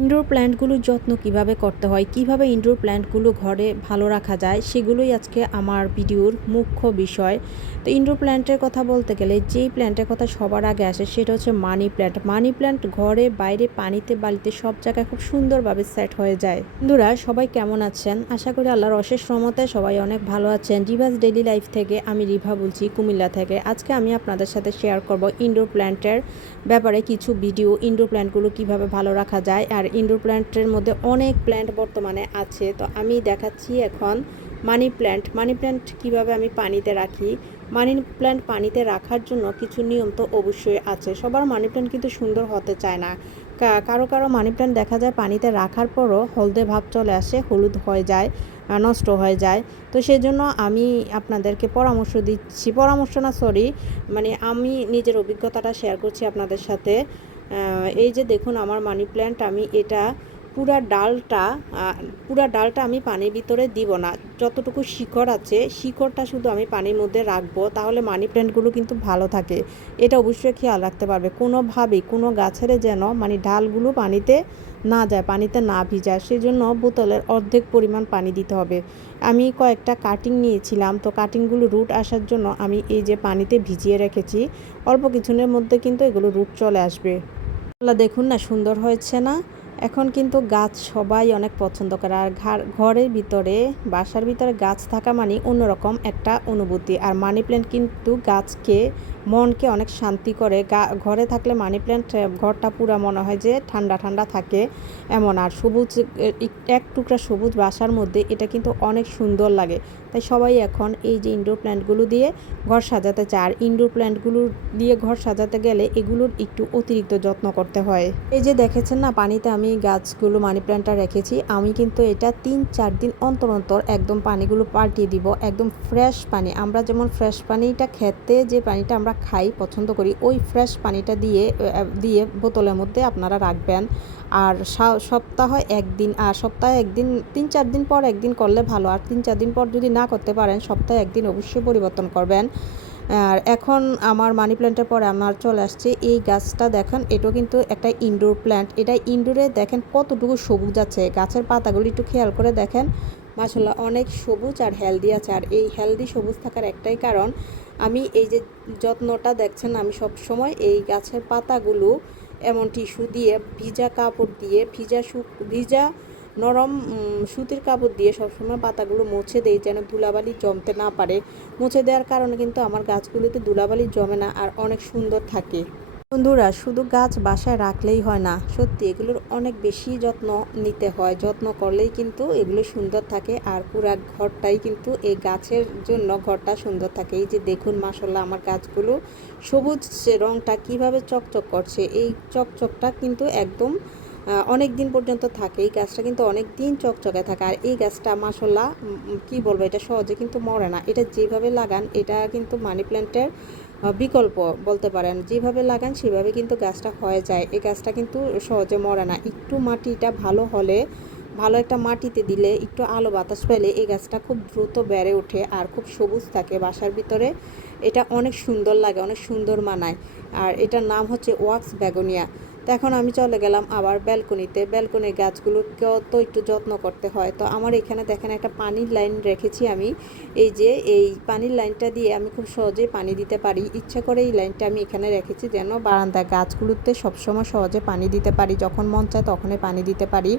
Indoor প্ল্যান্টগুলোর যত্ন কিভাবে করতে হয়, কিভাবে ইনডোর প্ল্যান্টগুলো ঘরে ভালো রাখা যায়, সেগুলোই আজকে আমার ভিডিওর মুখ্য বিষয়। তো ইনডোর প্ল্যান্টের কথা বলতে গেলে যেই প্ল্যান্টের কথা সবার আগে আসে সেটা হচ্ছে মানি প্ল্যান্ট। মানি প্ল্যান্ট ঘরে বাইরে পানিতে বালিতে সব জায়গায় খুব সুন্দরভাবে সেট হয়ে যায়। বন্ধুরা সবাই কেমন আছেন? আশা করি আল্লাহর অশেষ রহমতে সবাই অনেক ভালো আছেন। রিভাস ডেইলি লাইফ থেকে আমি রিভা বলছি, কুমিল্লা থেকে। আজকে আমি আপনাদের সাথে শেয়ার করব ইনডোর প্ল্যান্টের ব্যাপারে কিছু ভিডিও। ইনডোর প্ল্যান্টগুলো কিভাবে ভালো রাখা যায়, আর ইনডোর প্ল্যান্টের মধ্যে অনেক প্ল্যান্ট বর্তমানে আছে। তো আমি দেখাচ্ছি এখন মানি প্ল্যান্ট। মানি প্ল্যান্ট কীভাবে আমি পানিতে রাখি। মানি প্ল্যান্ট পানিতে রাখার জন্য কিছু নিয়ম তো অবশ্যই আছে। সবার মানি প্ল্যান্ট কিন্তু সুন্দর হতে চায় না। কারো কারো মানি প্ল্যান্ট দেখা যায় পানিতে রাখার পরও হলদে ভাব চলে আসে, হলুদ হয়ে যায়, নষ্ট হয়ে যায়। তো সেই জন্য আমি আপনাদেরকে পরামর্শ দিচ্ছি, পরামর্শ না সরি, মানে আমি নিজের অভিজ্ঞতাটা শেয়ার করছি আপনাদের সাথে। এই যে দেখুন আমার মানি প্ল্যান্ট, আমি এটা পুরা ডালটা আমি পানির ভিতরে দিব না। যতটুকু শিকড় আছে শিকড়টা শুধু আমি পানির মধ্যে রাখবো, তাহলে মানি প্ল্যান্টগুলো কিন্তু ভালো থাকে। এটা অবশ্যই খেয়াল রাখতে পারবে, কোনোভাবেই কোনো গাছের যেন মানে ডালগুলো পানিতে না যায়, পানিতে না ভিজায়। সেই জন্য বোতলের অর্ধেক পরিমাণ পানি দিতে হবে। আমি কয়েকটা কাটিং নিয়েছিলাম, তো কাটিংগুলো রুট আসার জন্য আমি এই যে পানিতে ভিজিয়ে রেখেছি। অল্প কিছুদিনের মধ্যে কিন্তু এগুলো রুট চলে আসবে। দেখুন না সুন্দর হয়েছে না? এখন কিন্তু গাছ সবাই অনেক পছন্দ করে, আর ঘরের ভিতরে বাসার ভিতরে গাছ থাকা মানে অন্যরকম একটা অনুভূতি। আর মানি প্ল্যান্ট কিন্তু গাছকে মনকে অনেক শান্তি করে। ঘরে থাকলে মানি প্ল্যান্ট ঘরটা পুরো মনে হয় যে ঠান্ডা ঠান্ডা থাকে এমন। আর সবুজ এক টুকরা সবুজ বাসার মধ্যে এটা কিন্তু অনেক সুন্দর লাগে। তাই সবাই এখন এই যে ইনডোর প্ল্যান্টগুলো দিয়ে ঘর সাজাতে চায়। আর ইনডোর প্ল্যান্টগুলো দিয়ে ঘর সাজাতে গেলে এগুলোর একটু অতিরিক্ত যত্ন করতে হয়। এই যে দেখেছেন না পানিতে আমি গাছগুলো মানি প্ল্যান্টটা রেখেছি। আমি কিন্তু এটা 3-4 দিন অন্তর অন্তর একদম পানিগুলো পাল্টিয়ে দিব। একদম ফ্রেশ পানি, আমরা যেমন ফ্রেশ পানিটা খেতে যে পানিটা আমরা খাই পছন্দ করি, ওই ফ্রেশ পানিটা দিয়ে বোতলের মধ্যে আপনারা রাখবেন। আর সপ্তাহে একদিন, আর সপ্তাহে একদিন 3-4 দিন পর একদিন করলে ভালো। আর 3-4 দিন পর যদি না করতে পারেন সপ্তাহে একদিন অবশ্যই পরিবর্তন করবেন। আর এখন আমার মানি প্ল্যান্টের পরে আমার চলে আসছে এই গাছটা। দেখেন এটাও কিন্তু একটা ইনডোর প্ল্যান্ট। এটা ইনডোরে দেখেন কতটুকু সবুজ আছে, গাছের পাতাগুলি একটু খেয়াল করে দেখেন, মাশাআল্লাহ অনেক সবুজ আর হেলদি আছে। আর এই হেলদি সবুজ থাকার একটাই কারণ, আমি এই যে যত্নটা দেখছেন, আমি সব সময় এই গাছের পাতাগুলো এমন টিস্যু দিয়ে, ভিজা কাপড় দিয়ে, ভিজা নরম সুতির কাপড় দিয়ে সবসময় পাতাগুলো মুছে দেই, যেন ধুলাবালি জমতে না পারে। মুছে দেওয়ার কারণে কিন্তু আমার গাছগুলোতে ধুলাবালি জমে না, আর অনেক সুন্দর থাকে। বন্ধুরা শুধু গাছ বাসায় রাখলেই হয় না, সত্যি এগুলোর অনেক বেশি যত্ন নিতে হয়। যত্ন করলেই কিন্তু এগুলো সুন্দর থাকে, আর পুরা ঘরটাই কিন্তু এই গাছের জন্য ঘরটা সুন্দর থাকে। এই যে দেখুন মাশাআল্লাহ আমার গাছগুলো সবুজ রংটা কিভাবে চকচক করছে। এই চকচকটা কিন্তু একদম অনেক দিন পর্যন্ত থাকে। এই গাছটা কিন্তু অনেক দিন চকচকে থাকে। আর এই গাছটা মাশাআল্লাহ কি বলবো, এটা সহজে কিন্তু মরে না। এটা যেভাবে লাগান, এটা কিন্তু মানি প্ল্যান্টের বিকল্প বলতে পারেন। যেভাবে লাগান সেভাবে কিন্তু গাছটা হয়ে যায়। এই গাছটা কিন্তু সহজে মরে না। একটু মাটিটা ভালো হলে, ভালো একটা মাটিতে দিলে, একটু আলো বাতাস পেলে এই গাছটা খুব দ্রুত বেড়ে ওঠে আর খুব সবুজ থাকে বাসার ভিতরে। এটা অনেক সুন্দর লাগে, অনেক সুন্দর মানায়। আর এটার নাম হচ্ছে ওয়াক্স বেগোনিয়া। তো এখন আমি চলে গেলাম আবার ব্যালকনিতে। ব্যালকনির গাছগুলোকেও তো একটু যত্ন করতে হয়। তো আমার এখানে দেখেন একটা পানির লাইন রেখেছি আমি। এই যে এই পানির লাইনটা দিয়ে আমি খুব সহজেই পানি দিতে পারি। ইচ্ছা করে এই লাইনটা আমি এখানে রেখেছি যেন বারান্দা গাছগুলোতে সবসময় সহজে পানি দিতে পারি, যখন মন চায় তখনই পানি দিতে পারি।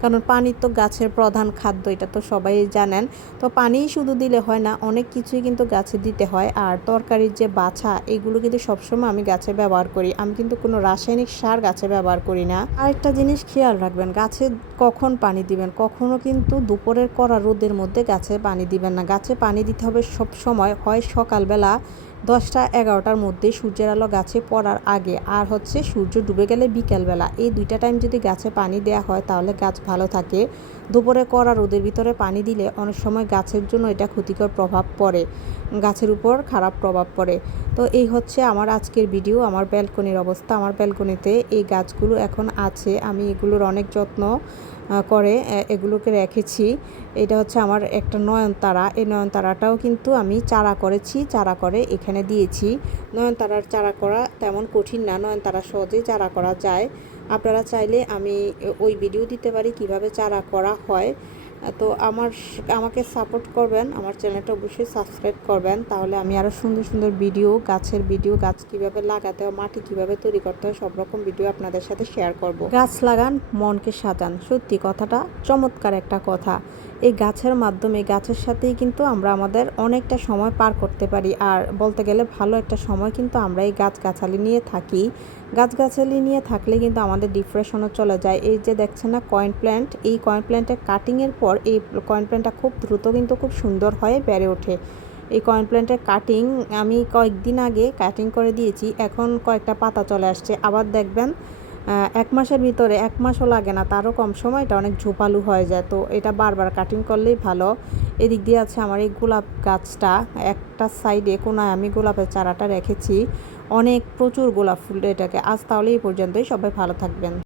কারণ পানি তো গাছের প্রধান খাদ্য, এটা তো সবাই জানেন। তো পানি শুধু দিলে হয় না, অনেক কিছুই কিন্তু গাছে দিতে হয়। আর তরকারির যে বাছা, এগুলো কিন্তু সবসময় আমি গাছে ব্যবহার করি। আমি কিন্তু কোনো রাসায়নিক সার গাছে ব্যবহার করি না। আরেকটা জিনিস খেয়াল রাখবেন, গাছে কখন পানি দিবেন। কখনো কিন্তু দুপুরের কড়া রোদের মধ্যে গাছে পানি দিবেন না। গাছে পানি দিতে হবে সব সময়, হয় সকালবেলা 10টা-11টার মধ্যে সূর্যের আলো গাছে পড়ার আগে, আর হচ্ছে সূর্য ডুবে গেলে বিকেলবেলা। এই দুইটা টাইম যদি গাছে পানি দেওয়া হয় তাহলে গাছ ভালো থাকে। দুপুরে কড়া রোদের ভিতরে পানি দিলে অনেক সময় গাছের জন্য এটা ক্ষতিকর প্রভাব পড়ে, গাছের উপর খারাপ প্রভাব পড়ে। তো এই হচ্ছে আমার আজকের ভিডিও, আমার ব্যালকনির অবস্থা। আমার ব্যালকনিতে এই গাছগুলো এখন আছে, আমি এগুলোর অনেক যত্ন করে এগুলোকে রেখেছি। এটা হচ্ছে আমার একটা নয়নতারা। এই নয়নতারাটাও কিন্তু আমি চারা করেছি, চারা করে এখানে দিয়েছি। নয়নতারার চারা করা তেমন কঠিন না, নয়নতারা সহজেই চারা করা যায়। আপনারা চাইলে আমি ওই ভিডিও দিতে পারি কিভাবে চারা করা হয়। তো আমাকে সাপোর্ট করবেন, আমার চ্যানেলটা অবশ্যই সাবস্ক্রাইব করবেন, তাহলে আমি আরও সুন্দর সুন্দর ভিডিও, গাছের ভিডিও, গাছ কীভাবে লাগাতে হয়, মাটি কীভাবে তৈরি করতে হয়, সব রকম ভিডিও আপনাদের সাথে শেয়ার করব। গাছ লাগান, মনকে সাজান, সত্যি কথাটা চমৎকার একটা কথা। এই গাছের মাধ্যমে, গাছের সাথেই কিন্তু আমরা আমাদের অনেকটা সময় পার করতে পারি। আর বলতে গেলে ভালো একটা সময় কিন্তু আমরা এই গাছগাছালি নিয়ে থাকি। গাছগাছালি নিয়ে থাকলে কিন্তু আমাদের ডিপ্রেশনও চলে যায়। এই যে দেখছেন না কয়েন প্ল্যান্ট, এই কয়েন প্ল্যান্টের কাটিংয়ের পর এই কয়েন প্ল্যান্টটা খুব দ্রুত কিন্তু খুব সুন্দর হয়ে বেড়ে ওঠে। এই কয়েন প্ল্যান্টের কাটিং আমি কয়েকদিন আগে কাটিং করে দিয়েছি, এখন কয়েকটা পাতা চলে আসছে। আবার দেখবেন 1 মাসের ভিতরে, 1 মাসও লাগে না, তারও কম সময় এটা অনেক ঝোপালু হয়ে যায়। তো এটা বারবার কাটিং করলেই ভালো। এদিক দিয়ে আছে আমার এই গোলাপ গাছটা, একটা সাইডে কোনায় আমি গোলাপের চারাটা রেখেছি, অনেক প্রচুর গোলাপ ফুল এটাকে। আজ তাহলে এই পর্যন্তই, সবাই ভালো থাকবেন।